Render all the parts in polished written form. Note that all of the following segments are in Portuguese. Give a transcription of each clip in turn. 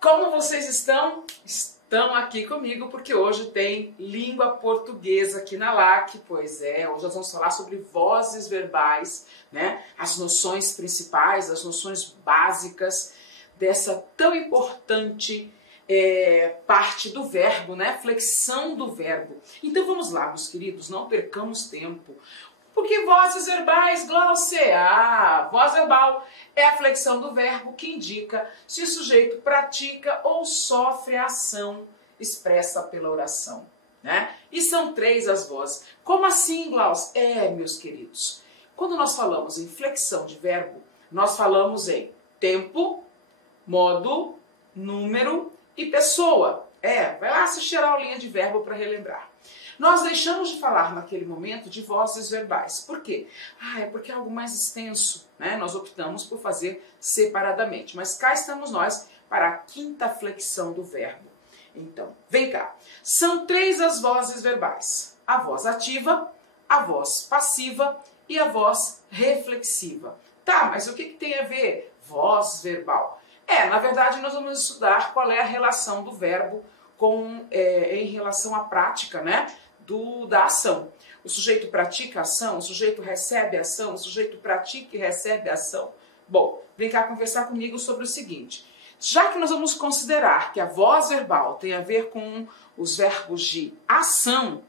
Como vocês estão? Estão aqui comigo porque hoje tem língua portuguesa aqui na LAC. Pois é, hoje nós vamos falar sobre vozes verbais, né? As noções principais, as noções básicas dessa tão importante parte do verbo, né? Flexão do verbo. Então vamos lá, meus queridos, não percamos tempo. Porque vozes verbais, Glaucia? Voz verbal é a flexão do verbo que indica se o sujeito pratica ou sofre a ação expressa pela oração, né? E são 3 as vozes. Como assim, Glaucia? Meus queridos, quando nós falamos em flexão de verbo, nós falamos em tempo, modo, número e pessoa. Vai lá assistir a aulinha de verbo para relembrar. Nós deixamos de falar naquele momento de vozes verbais. Por quê? É porque é algo mais extenso, né? Nós optamos por fazer separadamente. Mas cá estamos nós para a 5ª flexão do verbo. Então, vem cá. São 3 as vozes verbais. A voz ativa, a voz passiva e a voz reflexiva. Tá, mas o que tem a ver voz verbal? Na verdade, nós vamos estudar qual é a relação do verbo em relação à prática, né? Da ação. O sujeito pratica a ação, o sujeito recebe a ação, o sujeito pratica e recebe a ação. Bom, vem cá conversar comigo sobre o seguinte. Já que nós vamos considerar que a voz verbal tem a ver com os verbos de ação,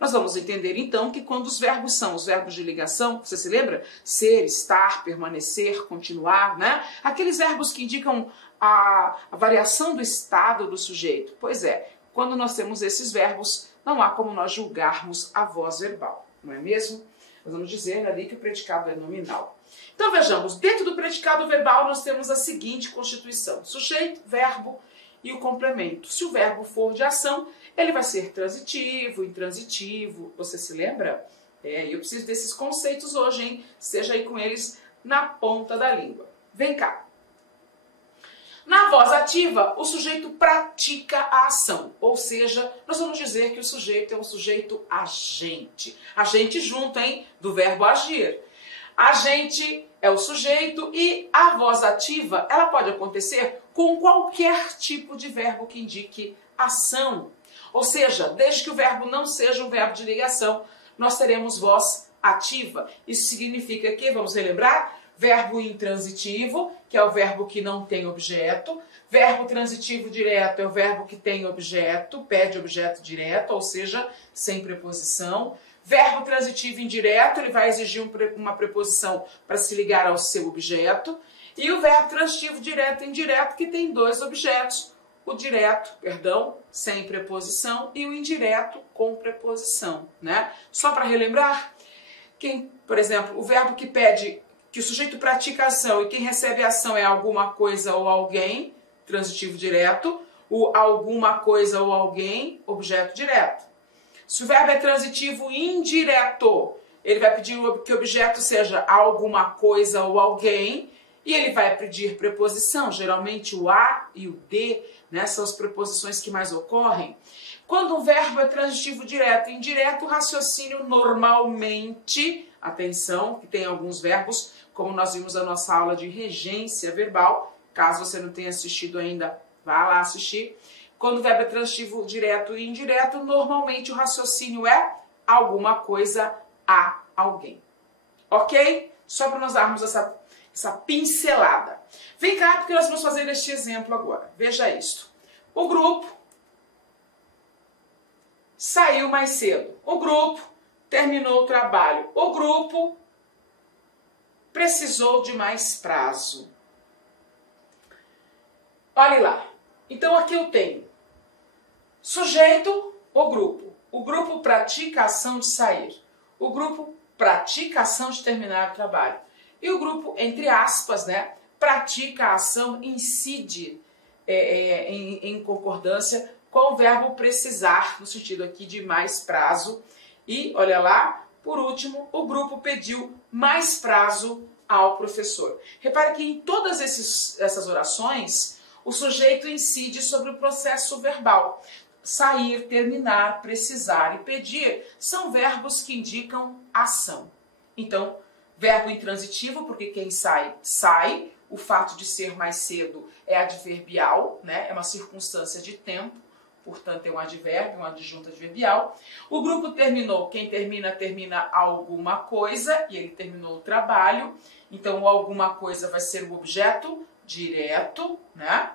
nós vamos entender então que quando os verbos são os verbos de ligação, você se lembra? Ser, estar, permanecer, continuar, né? Aqueles verbos que indicam a variação do estado do sujeito. Pois é, quando nós temos esses verbos, não há como nós julgarmos a voz verbal, não é mesmo? Nós vamos dizer ali que o predicado é nominal. Então vejamos, dentro do predicado verbal nós temos a seguinte constituição: sujeito, verbo e o complemento. Se o verbo for de ação, ele vai ser transitivo, intransitivo. Você se lembra? Eu preciso desses conceitos hoje, hein? Esteja aí com eles na ponta da língua. Vem cá. Na voz ativa, o sujeito pratica a ação, ou seja, nós vamos dizer que o sujeito é um sujeito agente. Agente junto, hein? Do verbo agir. Agente é o sujeito e a voz ativa, ela pode acontecer com qualquer tipo de verbo que indique ação. Ou seja, desde que o verbo não seja um verbo de ligação, nós teremos voz ativa. Isso significa que, vamos relembrar, verbo intransitivo, que é o verbo que não tem objeto. Verbo transitivo direto é o verbo que tem objeto, pede objeto direto, ou seja, sem preposição. Verbo transitivo indireto, ele vai exigir uma preposição para se ligar ao seu objeto. E o verbo transitivo direto e indireto, que tem 2 objetos. O direto, sem preposição, e o indireto com preposição, né? Só para relembrar, por exemplo, o verbo que pede que o sujeito pratica a ação e quem recebe a ação é alguma coisa ou alguém, transitivo direto, o alguma coisa ou alguém, objeto direto. Se o verbo é transitivo indireto, ele vai pedir que o objeto seja alguma coisa ou alguém, e ele vai pedir preposição, geralmente o a e o de, né, são as preposições que mais ocorrem. Quando o verbo é transitivo direto e indireto, o raciocínio normalmente, atenção, que tem alguns verbos, como nós vimos na nossa aula de regência verbal, caso você não tenha assistido ainda, vá lá assistir. Quando o verbo é transitivo direto e indireto, normalmente o raciocínio é alguma coisa a alguém. Ok? Só para nós darmos essa pincelada. Vem cá, porque nós vamos fazer este exemplo agora. Veja isto. O grupo saiu mais cedo. O grupo terminou o trabalho. O grupo precisou de mais prazo. Olhe lá. Então aqui eu tenho sujeito, o grupo. O grupo pratica a ação de sair. O grupo pratica a ação de terminar o trabalho. E o grupo, entre aspas, né, pratica a ação, incide em concordância com o verbo precisar, no sentido aqui de mais prazo. E, olha lá, por último, o grupo pediu mais prazo ao professor. Repare que em todas essas orações, o sujeito incide sobre o processo verbal. Sair, terminar, precisar e pedir são verbos que indicam ação. Então, verbo intransitivo, porque quem sai, sai. o fato de ser mais cedo é adverbial, né? É uma circunstância de tempo, portanto é um advérbio, um adjunto adverbial. O grupo terminou, quem termina, termina alguma coisa, e ele terminou o trabalho, então o alguma coisa vai ser o objeto direto, né?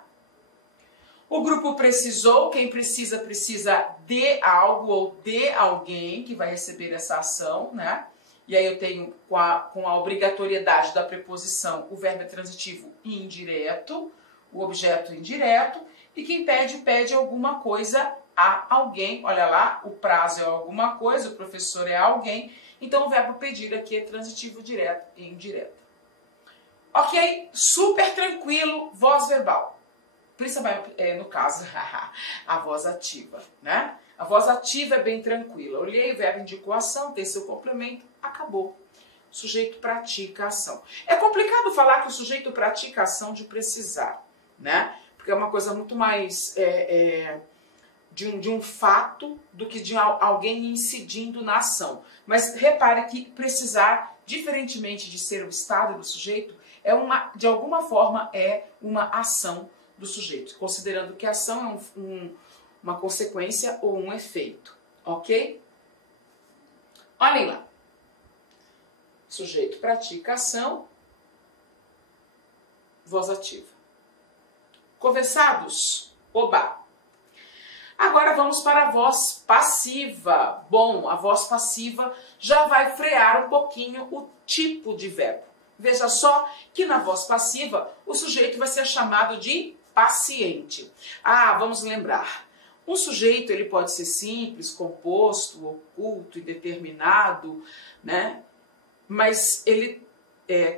O grupo precisou, quem precisa, precisa de algo ou de alguém que vai receber essa ação, né? E aí eu tenho com a obrigatoriedade da preposição o verbo transitivo indireto, o objeto indireto, e quem pede, pede alguma coisa a alguém. Olha lá, o prazo é alguma coisa, o professor é alguém, então o verbo pedir aqui é transitivo direto e indireto. Ok? Super tranquilo, voz verbal. Principalmente, no caso, a voz ativa, né? A voz ativa é bem tranquila. Olhei, o verbo indicou ação, tem seu complemento, acabou. O sujeito pratica a ação. É complicado falar que o sujeito pratica a ação de precisar, né? Porque é uma coisa muito mais de um fato do que de alguém incidindo na ação. Mas repare que precisar, diferentemente de ser o estado do sujeito, de alguma forma é uma ação do sujeito, considerando que a ação é uma consequência ou um efeito, ok? Olhem lá. O sujeito pratica a ação, voz ativa. Conversados? Oba! Agora vamos para a voz passiva. Bom, a voz passiva já vai frear um pouquinho o tipo de verbo. Veja só que na voz passiva o sujeito vai ser chamado de paciente. Ah, vamos lembrar. Um sujeito ele pode ser simples, composto, oculto, indeterminado, né? Mas ele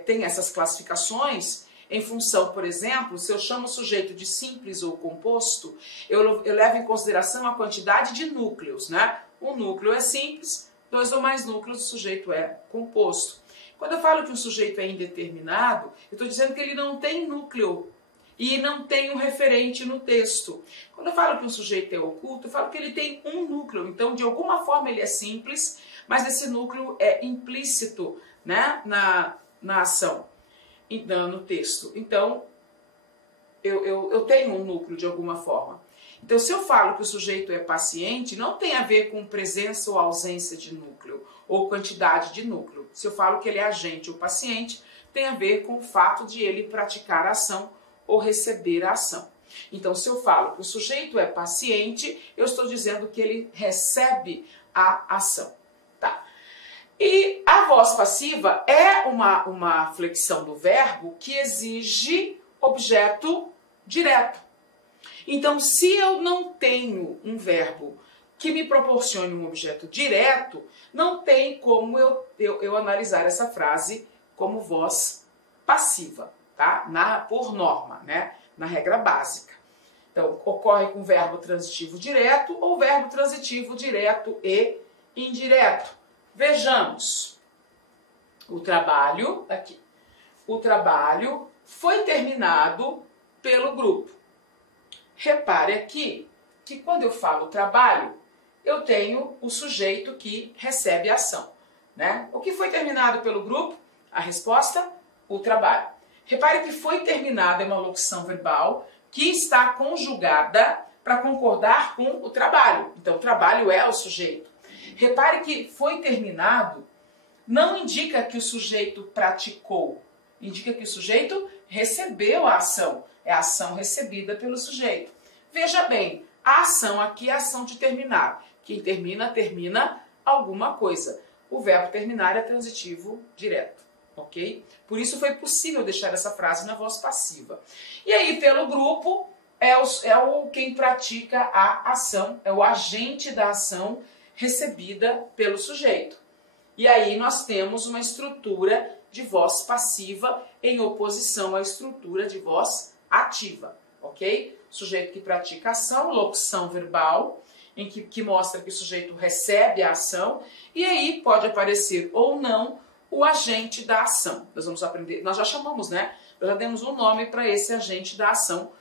tem essas classificações em função, por exemplo, se eu chamo o sujeito de simples ou composto, eu levo em consideração a quantidade de núcleos, né? Um núcleo é simples, 2 ou mais núcleos, o sujeito é composto. Quando eu falo que um sujeito é indeterminado, eu estou dizendo que ele não tem núcleo e não tem um referente no texto. Quando eu falo que um sujeito é oculto, eu falo que ele tem um núcleo. Então, de alguma forma, ele é simples, mas esse núcleo é implícito, né, na ação, no texto. Então, eu tenho um núcleo de alguma forma. Então, se eu falo que o sujeito é paciente, não tem a ver com presença ou ausência de núcleo, ou quantidade de núcleo. Se eu falo que ele é agente ou paciente, tem a ver com o fato de ele praticar a ação ou receber a ação. Então, se eu falo que o sujeito é paciente, eu estou dizendo que ele recebe a ação. Tá? E a voz passiva é uma flexão do verbo que exige objeto direto. Então, se eu não tenho um verbo que me proporcione um objeto direto, não tem como eu analisar essa frase como voz passiva, tá? Por norma, né? Na regra básica. Então, ocorre com verbo transitivo direto ou verbo transitivo direto e indireto. Vejamos. O trabalho, aqui. O trabalho foi terminado pelo grupo. Repare aqui que quando eu falo trabalho, eu tenho o sujeito que recebe a ação, né? O que foi terminado pelo grupo? A resposta, o trabalho. Repare que foi terminado é uma locução verbal que está conjugada para concordar com o trabalho. Então, o trabalho é o sujeito. Repare que foi terminado não indica que o sujeito praticou, indica que o sujeito recebeu a ação. É a ação recebida pelo sujeito. Veja bem, a ação aqui é a ação de terminar. Quem termina, termina alguma coisa. O verbo terminar é transitivo direto, ok? Por isso foi possível deixar essa frase na voz passiva. E aí, pelo grupo, quem pratica a ação, é o agente da ação recebida pelo sujeito. E aí nós temos uma estrutura de voz passiva em oposição à estrutura de voz ativa, ok? Sujeito que pratica ação, locução verbal, que mostra que o sujeito recebe a ação, e aí pode aparecer ou não o agente da ação. Nós vamos aprender, nós já chamamos, né? Nós já demos um nome para esse agente da ação,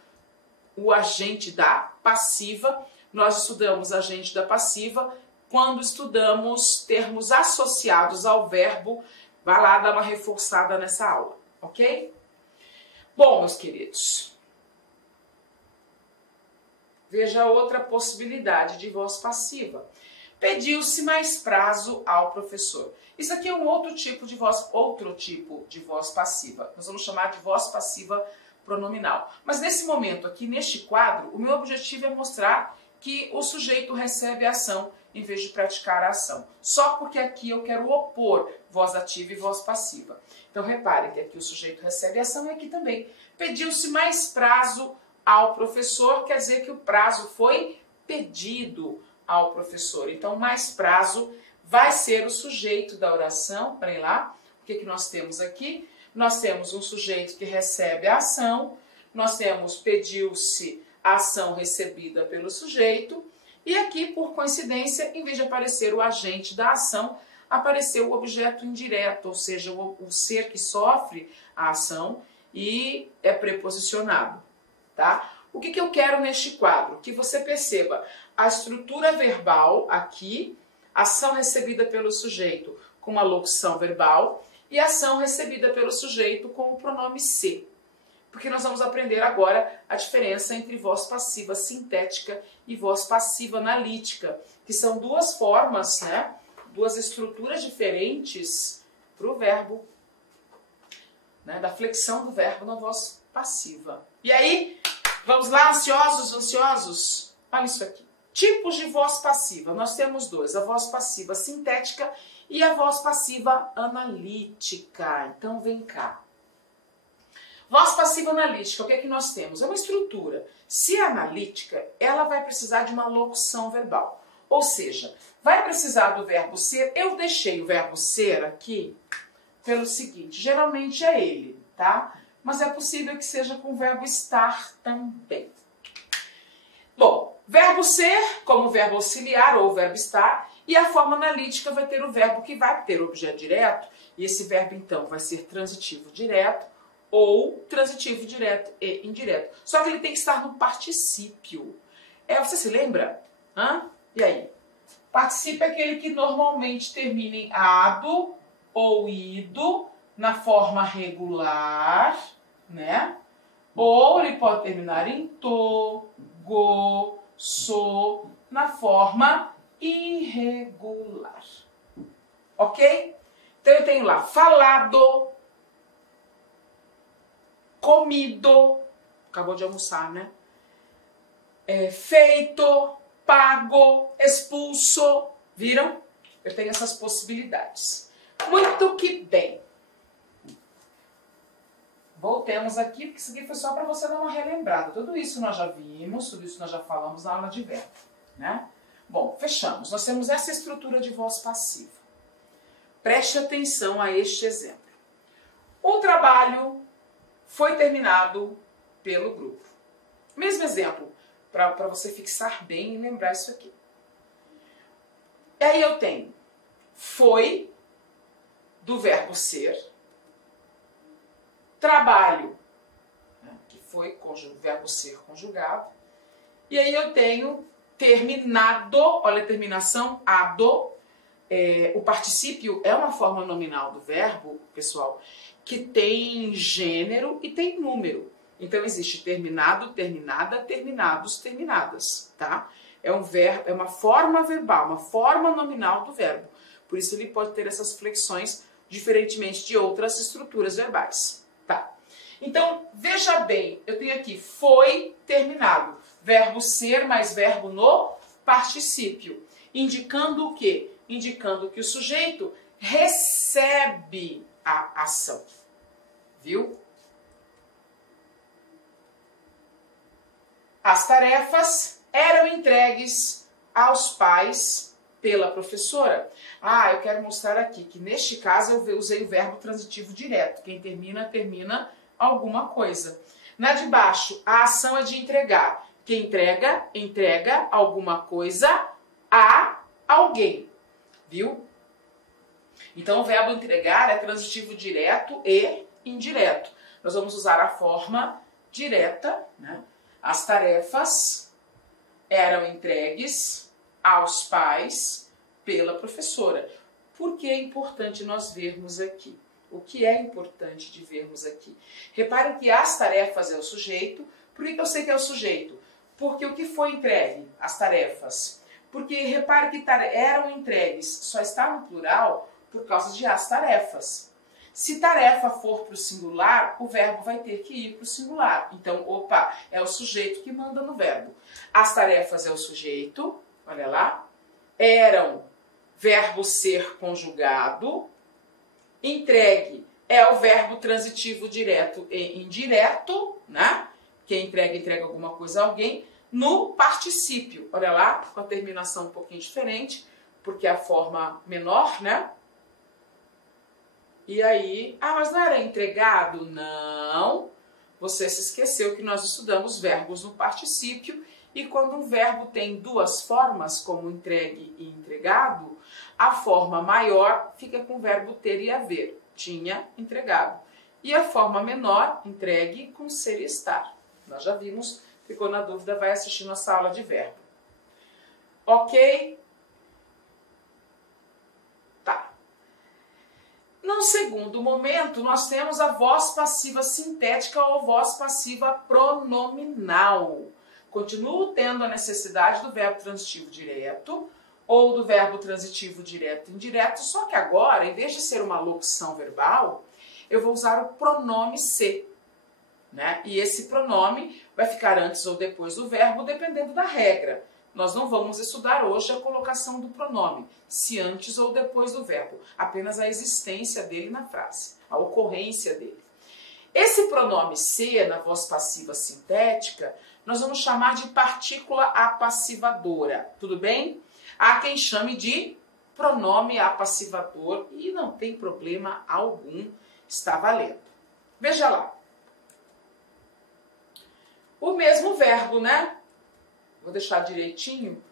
o agente da passiva. Nós estudamos agente da passiva quando estudamos termos associados ao verbo. Vai lá dar uma reforçada nessa aula, ok? Bom, meus queridos, veja outra possibilidade de voz passiva. Pediu-se mais prazo ao professor. Isso aqui é um outro tipo de voz passiva. Nós vamos chamar de voz passiva pronominal. Mas nesse momento aqui, neste quadro, o meu objetivo é mostrar que o sujeito recebe a ação em vez de praticar a ação. Só porque aqui eu quero opor voz ativa e voz passiva. Então reparem que aqui o sujeito recebe a ação e aqui também. Pediu-se mais prazo ao professor, quer dizer que o prazo foi pedido ao professor. Então mais prazo vai ser o sujeito da oração. Olhem lá, o que nós temos aqui? Nós temos um sujeito que recebe a ação, nós temos pediu-se a ação recebida pelo sujeito, e aqui, por coincidência, em vez de aparecer o agente da ação, apareceu o objeto indireto, ou seja, o ser que sofre a ação e é preposicionado, tá? O que eu quero neste quadro? Que você perceba a estrutura verbal aqui, ação recebida pelo sujeito com uma locução verbal e ação recebida pelo sujeito com o pronome se. Porque nós vamos aprender agora a diferença entre voz passiva sintética e voz passiva analítica, que são duas formas, né? Duas estruturas diferentes para o verbo, né? Da flexão do verbo na voz passiva. E aí, vamos lá, ansiosos? Olha isso aqui. Tipos de voz passiva. Nós temos dois, a voz passiva sintética e a voz passiva analítica. Então, vem cá. Voz passiva analítica, o que é que nós temos? É uma estrutura. Se é analítica, ela vai precisar de uma locução verbal. Ou seja, vai precisar do verbo ser. Eu deixei o verbo ser aqui pelo seguinte, geralmente é ele, tá? Mas é possível que seja com o verbo estar também. Bom, verbo ser como verbo auxiliar ou verbo estar, e a forma analítica vai ter o verbo que vai ter objeto direto, e esse verbo então vai ser transitivo direto, ou transitivo direto e indireto. Só que ele tem que estar no particípio. Você se lembra? E aí? Particípio é aquele que normalmente termina em ado ou ido, na forma regular, né? Ou ele pode terminar em to, go, so, na forma irregular. Ok? Então eu tenho lá falado, comido, acabou de almoçar, né? Feito, pago, expulso. Viram? Eu tenho essas possibilidades. Muito que bem. Voltemos aqui, porque isso aqui foi só para você dar uma relembrada. Tudo isso nós já vimos, tudo isso nós já falamos na aula de verbo, né? Bom, fechamos. Nós temos essa estrutura de voz passiva. Preste atenção a este exemplo. O trabalho foi terminado pelo grupo. Mesmo exemplo, para você fixar bem e lembrar isso aqui. E aí eu tenho foi, do verbo ser, trabalho, né, que foi verbo ser conjugado, e aí eu tenho terminado, olha a terminação, ado, o particípio é uma forma nominal do verbo, pessoal, que tem gênero e tem número. Então existe terminado, terminada, terminados, terminadas, tá? É um verbo, é uma forma verbal, uma forma nominal do verbo. Por isso ele pode ter essas flexões diferentemente de outras estruturas verbais, tá? Então, veja bem, eu tenho aqui foi terminado, verbo ser mais verbo no particípio, indicando o quê? Indicando que o sujeito recebe a ação. Viu? As tarefas eram entregues aos pais pela professora. Eu quero mostrar aqui que neste caso eu usei o verbo transitivo direto. Quem termina, termina alguma coisa. Na de baixo, a ação é de entregar. Quem entrega, entrega alguma coisa a alguém. Viu? Então o verbo entregar é transitivo direto e indireto. Nós vamos usar a forma direta, né? As tarefas eram entregues aos pais pela professora. Por que é importante nós vermos aqui? O que é importante de vermos aqui? Reparem que as tarefas é o sujeito. Por que eu sei que é o sujeito? Porque o que foi entregue? As tarefas. Porque repare que eram entregues, só está no plural por causa de as tarefas. Se tarefa for para o singular, o verbo vai ter que ir para o singular. Então, opa, é o sujeito que manda no verbo. As tarefas é o sujeito, olha lá. Eram, verbo ser conjugado. Entregue é o verbo transitivo direto e indireto, né? Quem entrega, entrega alguma coisa a alguém. No particípio, olha lá, com a terminação um pouquinho diferente, porque é a forma menor, né? E aí, mas não era entregado? Não. Você se esqueceu que nós estudamos verbos no particípio e quando um verbo tem duas formas, como entregue e entregado, a forma maior fica com o verbo ter e haver. Tinha, entregado. E a forma menor, entregue, com ser e estar. Nós já vimos, ficou na dúvida, vai assistir nossa aula de verbo. Ok? Tá. No segundo momento, nós temos a voz passiva sintética ou voz passiva pronominal. Continuo tendo a necessidade do verbo transitivo direto ou do verbo transitivo direto e indireto, só que agora, em vez de ser uma locução verbal, eu vou usar o pronome se, né? E esse pronome vai ficar antes ou depois do verbo, dependendo da regra. Nós não vamos estudar hoje a colocação do pronome, se antes ou depois do verbo, apenas a existência dele na frase, a ocorrência dele. Esse pronome se, na voz passiva sintética, nós vamos chamar de partícula apassivadora, tudo bem? Há quem chame de pronome apassivador e não tem problema algum, está valendo. Veja lá. O mesmo verbo, né? Vou deixar direitinho,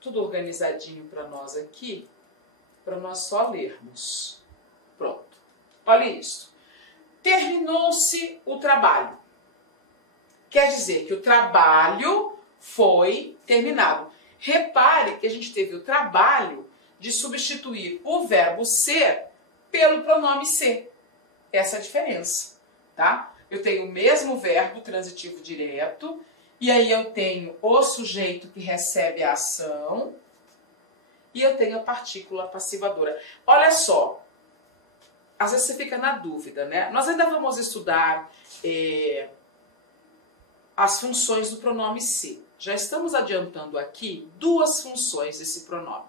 tudo organizadinho para nós aqui, para nós só lermos. Pronto. Olha isso. Terminou-se o trabalho. Quer dizer que o trabalho foi terminado. Repare que a gente teve o trabalho de substituir o verbo ser pelo pronome ser. Essa é a diferença, tá? Eu tenho o mesmo verbo transitivo direto, e aí eu tenho o sujeito que recebe a ação, e eu tenho a partícula passivadora. Olha só, às vezes você fica na dúvida, né? Nós ainda vamos estudar as funções do pronome se. Já estamos adiantando aqui duas funções desse pronome.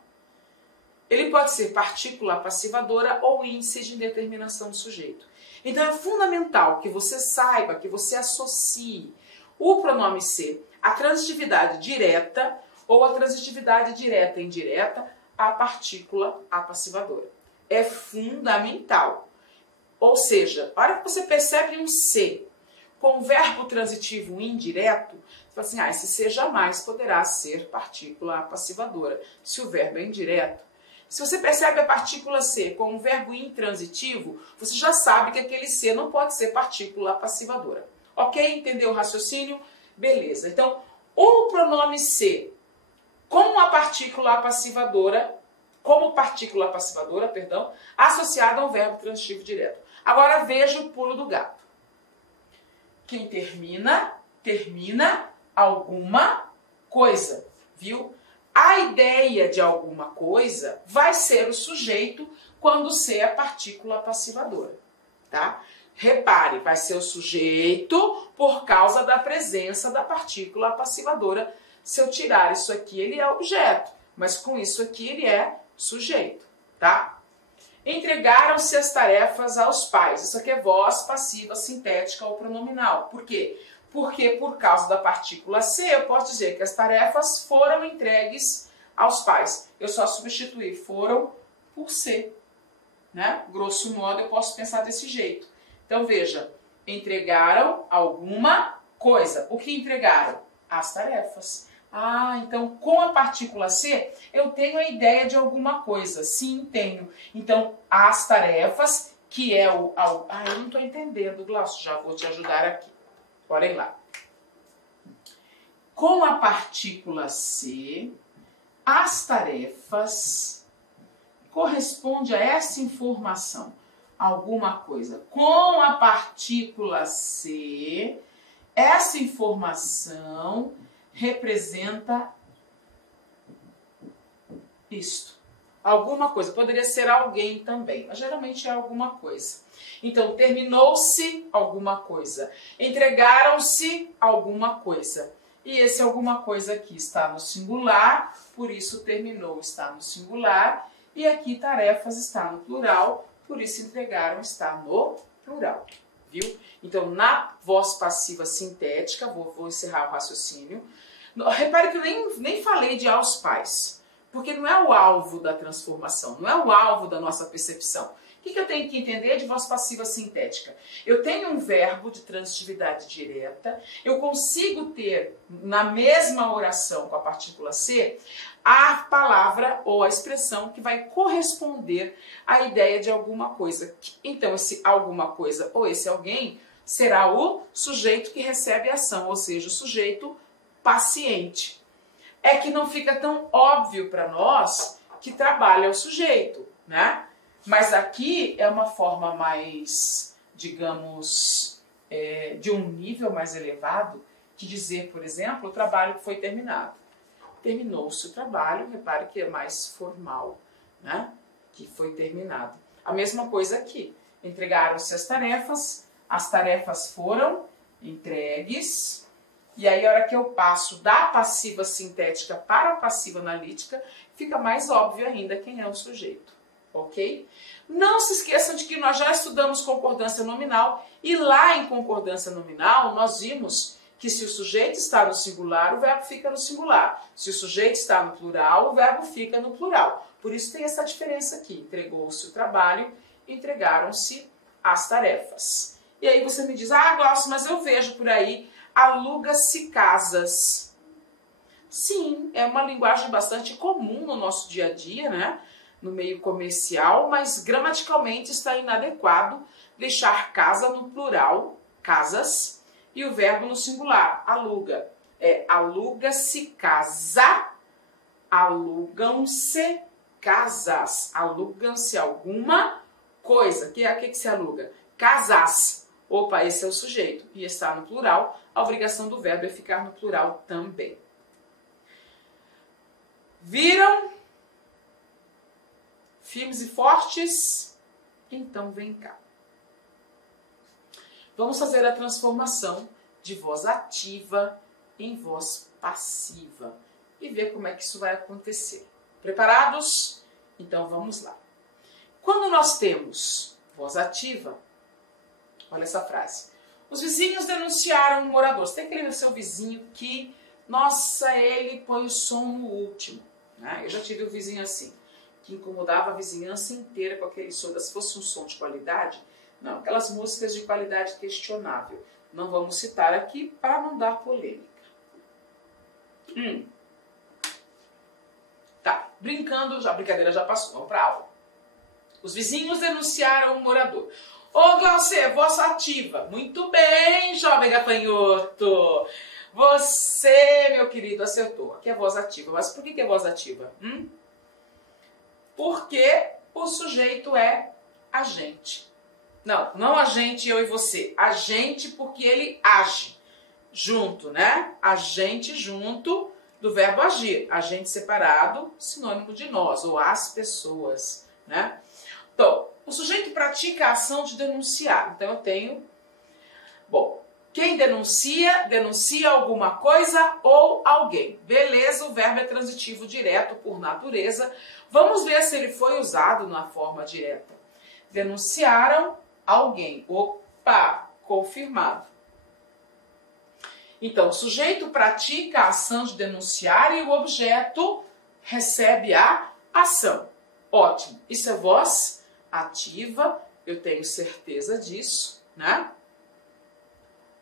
Ele pode ser partícula passivadora ou índice de indeterminação do sujeito. Então é fundamental que você saiba, que você associe o pronome se à transitividade direta ou à transitividade direta e indireta à partícula apassivadora. É fundamental. Ou seja, a hora que você percebe um se com verbo transitivo indireto, você fala assim, esse se jamais poderá ser partícula apassivadora, se o verbo é indireto. Se você percebe a partícula se com um verbo intransitivo, você já sabe que aquele se não pode ser partícula apassivadora. Ok? Entendeu o raciocínio? Beleza. Então, o pronome se com a partícula apassivadora, associado ao verbo transitivo direto. Agora veja o pulo do gato. Quem termina alguma coisa, viu? A ideia de alguma coisa vai ser o sujeito quando ser a partícula passivadora, tá? Repare, vai ser o sujeito por causa da presença da partícula passivadora. Se eu tirar isso aqui, ele é objeto, mas com isso aqui ele é sujeito, tá? Entregaram-se as tarefas aos pais. Isso aqui é voz passiva sintética ou pronominal. Por quê? Porque por causa da partícula se, eu posso dizer que as tarefas foram entregues aos pais. Eu só substituí foram por se, né? Grosso modo, eu posso pensar desse jeito. Então, veja, entregaram alguma coisa. O que entregaram? As tarefas. Então com a partícula se, eu tenho a ideia de alguma coisa. Sim, tenho. Então, as tarefas, que é eu não estou entendendo, Glaucio, já vou te ajudar aqui. Olhem lá. Com a partícula se, as tarefas corresponde a essa informação. alguma coisa. Com a partícula C, essa informação representa isto. Alguma coisa. Poderia ser alguém também, mas geralmente é alguma coisa. Então, terminou-se alguma coisa. Entregaram-se alguma coisa. E esse alguma coisa aqui está no singular, por isso terminou está no singular. E aqui tarefas está no plural, por isso entregaram está no plural. Viu? Então, na voz passiva sintética, vou encerrar o raciocínio. Repare que eu nem falei de aos pais, porque não é o alvo da transformação, não é o alvo da nossa percepção. O que eu tenho que entender de voz passiva sintética? Eu tenho um verbo de transitividade direta, eu consigo ter na mesma oração com a partícula C a palavra ou a expressão que vai corresponder à ideia de alguma coisa. Então, esse alguma coisa ou esse alguém será o sujeito que recebe a ação, ou seja, o sujeito paciente. É que não fica tão óbvio para nós que trabalha o sujeito, né? Mas aqui é uma forma mais, digamos, de um nível mais elevado, que dizer, por exemplo, o trabalho que foi terminado. Terminou-se o trabalho, repare que é mais formal, né? Que foi terminado. A mesma coisa aqui. Entregaram-se as tarefas foram entregues, e aí a hora que eu passo da passiva sintética para a passiva analítica, fica mais óbvio ainda quem é o sujeito. Ok? Não se esqueçam de que nós já estudamos concordância nominal e lá em concordância nominal nós vimos que se o sujeito está no singular, o verbo fica no singular. Se o sujeito está no plural, o verbo fica no plural. Por isso tem essa diferença aqui. Entregou-se o trabalho, entregaram-se as tarefas. E aí você me diz, Glaucio, mas eu vejo por aí, aluga-se casas. Sim, é uma linguagem bastante comum no nosso dia a dia, né? No meio comercial, mas gramaticalmente está inadequado deixar casa no plural, casas, e o verbo no singular, aluga. Aluga-se casa, alugam-se casas, alugam-se alguma coisa. Que se aluga? Casas. Opa, esse é o sujeito e está no plural, a obrigação do verbo é ficar no plural também. Viram? Firmes e fortes? Então vem cá. Vamos fazer a transformação de voz ativa em voz passiva e ver como é que isso vai acontecer. Preparados? Então vamos lá. Quando nós temos voz ativa, olha essa frase. Os vizinhos denunciaram um morador. Você tem aquele seu vizinho que, nossa, ele põe o som no último. Né? Eu já tive um vizinho assim, que incomodava a vizinhança inteira com aquele som. Se fosse um som de qualidade, não, aquelas músicas de qualidade questionável. Não vamos citar aqui para não dar polêmica. Tá, brincando, a brincadeira já passou, vamos para a aula. Os vizinhos denunciaram um morador. Ô, Glaucio, voz ativa. Muito bem, jovem gafanhoto. Você, meu querido, acertou. Aqui é voz ativa. Mas por que é voz ativa? Porque o sujeito é agente. Não a gente, eu e você. Agente porque ele age junto, né? Agente junto do verbo agir. Agente separado, sinônimo de nós, ou as pessoas, né? Então, o sujeito pratica a ação de denunciar. Então, eu tenho... Bom, quem denuncia, denuncia alguma coisa ou alguém. Beleza, o verbo é transitivo direto por natureza. Vamos ver se ele foi usado na forma direta. Denunciaram alguém. Opa, confirmado. Então, o sujeito pratica a ação de denunciar e o objeto recebe a ação. Ótimo. Isso é voz ativa, eu tenho certeza disso, né?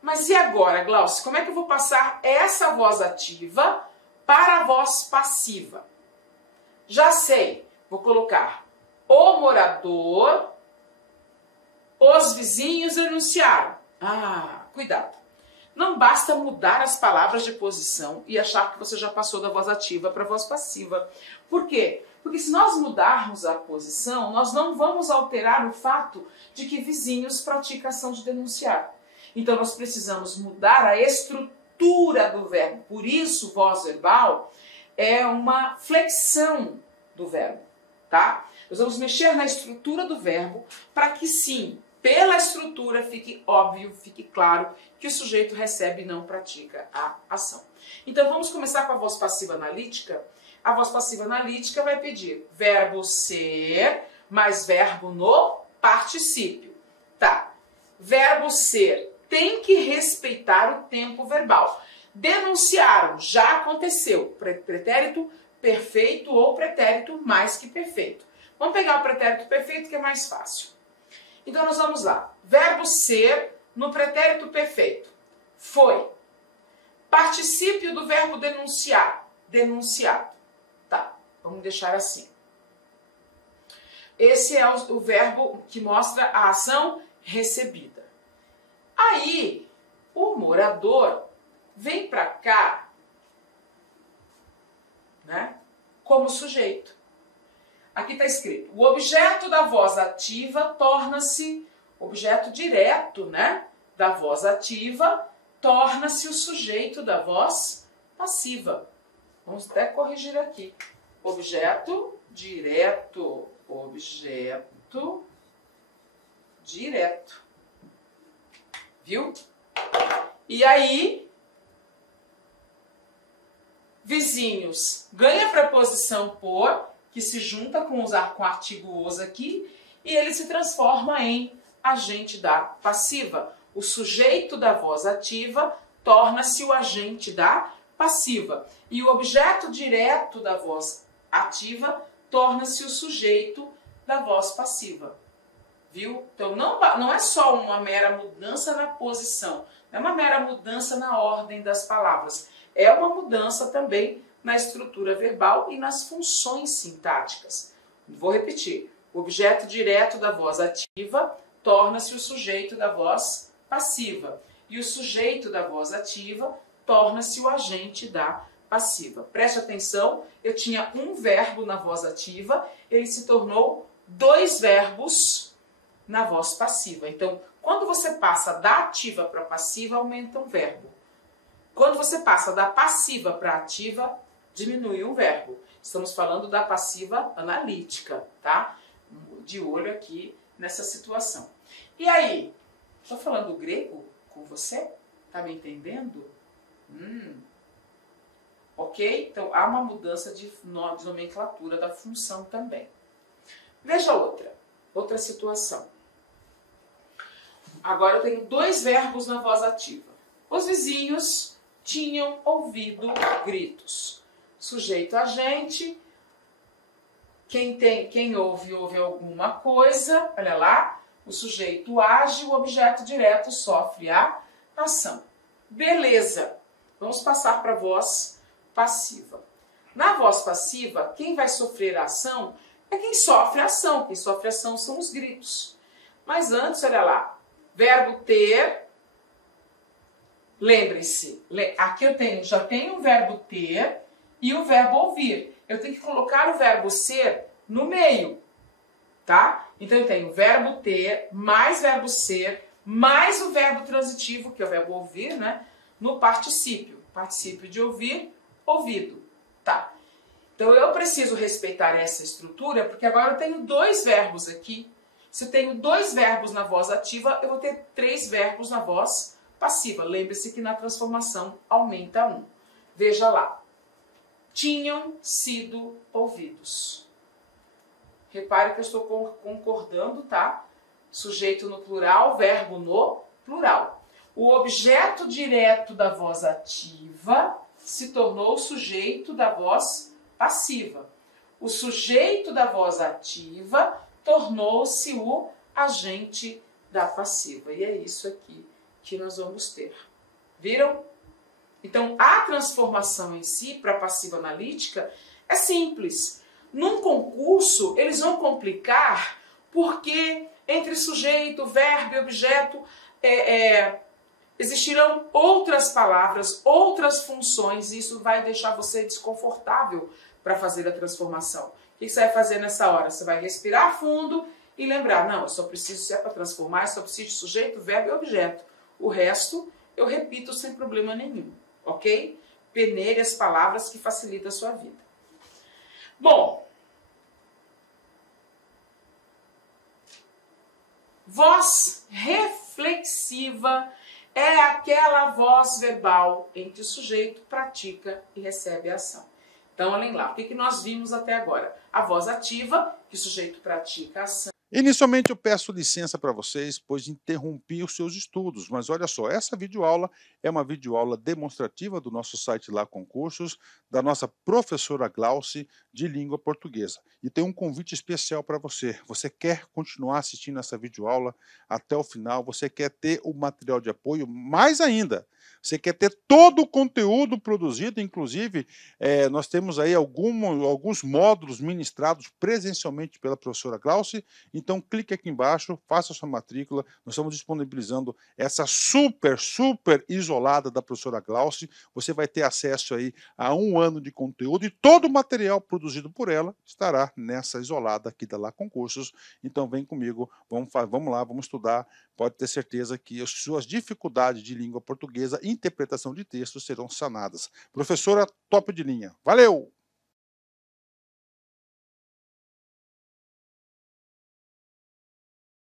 Mas e agora, Glaucio? Como é que eu vou passar essa voz ativa para a voz passiva? Já sei, vou colocar o morador, os vizinhos denunciaram. Cuidado. Não basta mudar as palavras de posição e achar que você já passou da voz ativa para a voz passiva. Por quê? Porque se nós mudarmos a posição, nós não vamos alterar o fato de que vizinhos praticam a ação de denunciar. Então nós precisamos mudar a estrutura do verbo. Por isso, voz verbal é uma flexão do verbo, tá? Nós vamos mexer na estrutura do verbo para que sim, pela estrutura fique óbvio, fique claro que o sujeito recebe e não pratica a ação. Então vamos começar com a voz passiva analítica. A voz passiva analítica vai pedir verbo ser mais verbo no particípio. Tá. Verbo ser tem que respeitar o tempo verbal. Denunciaram, já aconteceu. Pretérito perfeito ou pretérito mais que perfeito. Vamos pegar o pretérito perfeito que é mais fácil. Então nós vamos lá. Verbo ser no pretérito perfeito. Foi. Particípio do verbo denunciar. Denunciado. Tá, vamos deixar assim. Esse é o verbo que mostra a ação recebida. Aí, o morador vem para cá, né, como sujeito. Aqui está escrito, o objeto da voz ativa torna-se, objeto direto, né, da voz ativa, torna-se o sujeito da voz passiva. Vamos até corrigir aqui. Objeto direto, objeto direto. Viu? E aí, vizinhos ganha preposição por, que se junta com o artigo os aqui, e ele se transforma em agente da passiva. O sujeito da voz ativa torna-se o agente da passiva. E o objeto direto da voz ativa torna-se o sujeito da voz passiva. Viu? Então não é só uma mera mudança na posição, não é uma mera mudança na ordem das palavras. É uma mudança também na estrutura verbal e nas funções sintáticas. Vou repetir. O objeto direto da voz ativa torna-se o sujeito da voz passiva. E o sujeito da voz ativa torna-se o agente da passiva. Preste atenção, eu tinha um verbo na voz ativa, ele se tornou 2 verbos na voz passiva. Então, quando você passa da ativa para passiva, aumenta um verbo. Quando você passa da passiva para ativa, diminui um verbo. Estamos falando da passiva analítica, tá? De olho aqui nessa situação. E aí, estou falando grego com você? Tá me entendendo? Ok? Então, há uma mudança de nomenclatura da função também. Veja outra situação. Agora eu tenho 2 verbos na voz ativa. Os vizinhos tinham ouvido gritos. Sujeito agente. Quem ouve alguma coisa. Olha lá. O sujeito age, o objeto direto sofre a ação. Beleza. Vamos passar para a voz passiva. Na voz passiva, quem vai sofrer a ação é quem sofre a ação. Quem sofre a ação são os gritos. Mas antes, olha lá. Verbo ter. Lembre-se, aqui eu já tenho o verbo ter e o verbo ouvir. Eu tenho que colocar o verbo ser no meio, tá? Então eu tenho verbo ter mais verbo ser mais o verbo transitivo, que é o verbo ouvir, né? No particípio. Particípio de ouvir, ouvido, tá? Então eu preciso respeitar essa estrutura, porque agora eu tenho 2 verbos aqui. Se eu tenho 2 verbos na voz ativa, eu vou ter 3 verbos na voz passiva. Lembre-se que na transformação aumenta 1. Veja lá. Tinham sido ouvidos. Repare que eu estou concordando, tá? Sujeito no plural, verbo no plural. O objeto direto da voz ativa se tornou o sujeito da voz passiva. O sujeito da voz ativa tornou-se o agente da passiva. E é isso aqui que nós vamos ter. Viram? Então, a transformação em si, para a passiva analítica, é simples. Num concurso, eles vão complicar porque entre sujeito, verbo e objeto existirão outras palavras, outras funções, e isso vai deixar você desconfortável para fazer a transformação. O que você vai fazer nessa hora? Você vai respirar fundo e lembrar, não, eu só preciso, se é para transformar, eu só preciso de sujeito, verbo e objeto. O resto eu repito sem problema nenhum, ok? Peneire as palavras que facilitam a sua vida. Bom, voz reflexiva é aquela voz verbal em que o sujeito pratica e recebe a ação. Então, olhem lá, o que nós vimos até agora? A voz ativa, que o sujeito pratica a ação. Inicialmente eu peço licença para vocês, pois interrompi os seus estudos, mas olha só, essa videoaula é uma videoaula demonstrativa do nosso site lá Concursos, da nossa professora Glauci de língua portuguesa. E tem um convite especial para você. Você quer continuar assistindo essa videoaula até o final? Você quer ter o material de apoio? Mais ainda, você quer ter todo o conteúdo produzido, inclusive nós temos aí alguns módulos ministrados presencialmente pela professora Glauci. Então, clique aqui embaixo, faça a sua matrícula. Nós estamos disponibilizando essa super isolada da professora Glauci. Você vai ter acesso aí a 1 ano de conteúdo e todo o material produzido por ela estará nessa isolada aqui da Lá Concursos. Então, vem comigo, vamos lá, vamos estudar. Pode ter certeza que as suas dificuldades de língua portuguesa e interpretação de textos serão sanadas. Professora top de linha. Valeu!